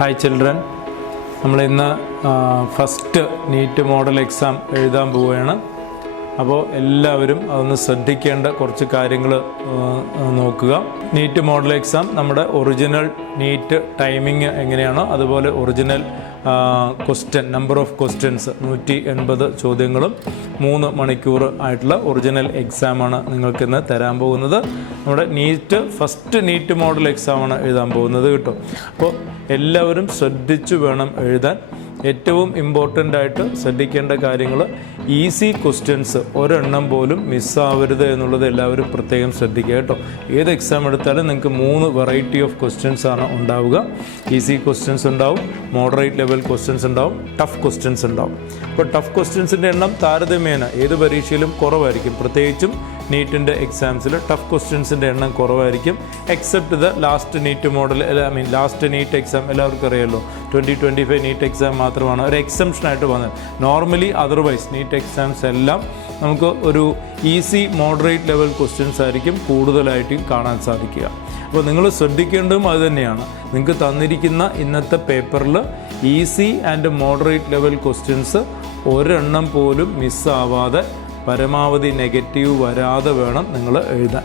Hi children, നമ്മളിന്ന് first NEET model exam എഴുതാൻ പോവുകയാണ്. അപ്പോൾ എല്ലാവരും അതൊന്ന് ശ്രദ്ധിക്കേണ്ട കുറച്ച് കാര്യങ്ങൾ നോക്കുക. നീറ്റ് മോഡൽ എക്സാം നമ്മുടെ ഒറിജിനൽ നീറ്റ് ടൈമിങ് എങ്ങനെയാണോ അതുപോലെ original question number of questions 180 ചോദ്യങ്ങളും 3 മണിക്കൂർ ആയിട്ടുള്ള ഒറിജിനൽ എക്സാമാണ് നിങ്ങൾക്കിന്ന് തരാൻ പോകുന്നത്. നമ്മുടെ ഫസ്റ്റ് നീറ്റ് മോഡൽ എക്സാമാണ് എഴുതാൻ പോകുന്നത് കേട്ടോ. അപ്പോൾ എല്ലാവരും ശ്രദ്ധിച്ചു വേണം എഴുതാൻ. ഏറ്റവും ഇമ്പോർട്ടൻ്റ് ആയിട്ട് ശ്രദ്ധിക്കേണ്ട കാര്യങ്ങൾ, ഈസി ക്വസ്റ്റ്യൻസ് ഒരെണ്ണം പോലും മിസ്സാവരുത് എന്നുള്ളത് എല്ലാവരും പ്രത്യേകം ശ്രദ്ധിക്കുക കേട്ടോ. ഏത് എക്സാം എടുത്താലും നിങ്ങൾക്ക് 3 വെറൈറ്റി ഓഫ് ക്വസ്റ്റ്യൻസ് ആണ് ഉണ്ടാവുക. ഈസി ക്വസ്റ്റ്യൻസ് ഉണ്ടാവും, മോഡറേറ്റ് ലെവൽ ക്വസ്റ്റ്യൻസ് ഉണ്ടാവും, ടഫ് ക്വസ്റ്റ്യൻസ് ഉണ്ടാവും. അപ്പോൾ ടഫ് ക്വസ്റ്റ്യൻസിൻ്റെ എണ്ണം താരതമ്യേന ഏത് പരീക്ഷയിലും കുറവായിരിക്കും. പ്രത്യേകിച്ചും നീറ്റിൻ്റെ എക്സാംസിൽ ടഫ് ക്വസ്റ്റ്യൻസിൻ്റെ എണ്ണം കുറവായിരിക്കും. Except the last NEET model, last NEET exam എല്ലാവർക്കും അറിയാമല്ലോ, 2025 നീറ്റ് എക്സാം മാത്രമാണ് ഒരു എക്സംഷനായിട്ട് വന്നത്. നോർമലി അതർവൈസ് നീറ്റ് എക്സാംസ് എല്ലാം നമുക്ക് ഒരു ഈസി മോഡറേറ്റ് ലെവൽ ക്വസ്റ്റ്യൻസ് ആയിരിക്കും കൂടുതലായിട്ടും കാണാൻ സാധിക്കുക. അപ്പോൾ നിങ്ങൾ ശ്രദ്ധിക്കേണ്ടതും അത് തന്നെയാണ്. നിങ്ങൾക്ക് തന്നിരിക്കുന്ന ഇന്നത്തെ പേപ്പറിൽ easy and moderate level questions ഒരെണ്ണം പോലും മിസ്സാവാതെ പരമാവധി നെഗറ്റീവ് വരാതെ വേണം നിങ്ങൾ എഴുതാൻ.